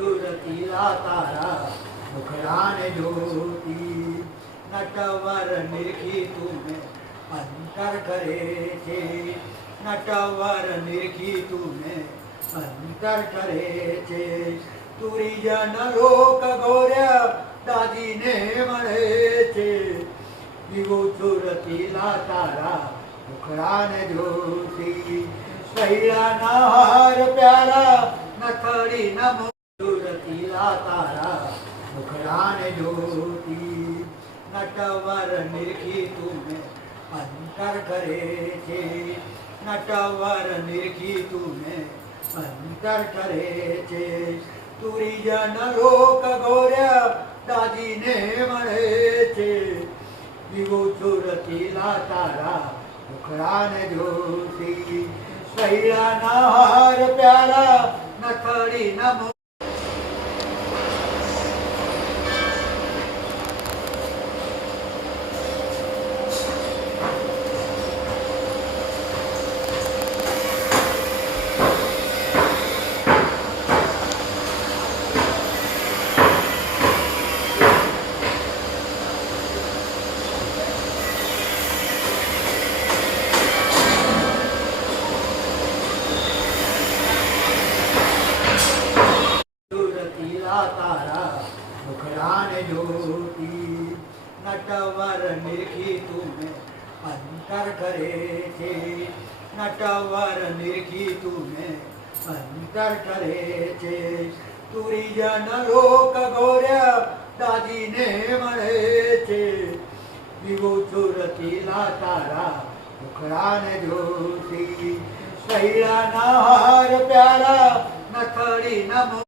સુરતીલા તારા મુખડાને જોતી નટવર નિરખી તુમે અંતર કરે છે નટવર નિરખી તુમે અંતર કરે છે તુરીજન લોક ગોર્યા દાદીને મળે છે વિવો સુરતીલા તારા મુખડાને જોતી સૈયાના હાર પ્યારા નથડી નમો સુરતીલા તારા મુખડાને જોતી નટવર નિરખી તુમે અંતર કરે છે નટવર નિરખી તુમે અંતર કરે છે તુરીજન લોક ગોર્યા દાદીને મળે છે વિવો સુરતીલા તારા મુખડાને જોતી સૈયાના હાર પ્યારા નથડી નમો તારા મુખડાને જોતી નટવર નિરખી તુમે અંતર કરે છે નટવર નિરખી તુમે અંતર કરે છે તુરીજન લોક ગોર્યા દાદીને મળે છે વિવો સુરતીલા તારા મુખડાને જોતી સૈયાના હાર પ્યારા નથડી નમો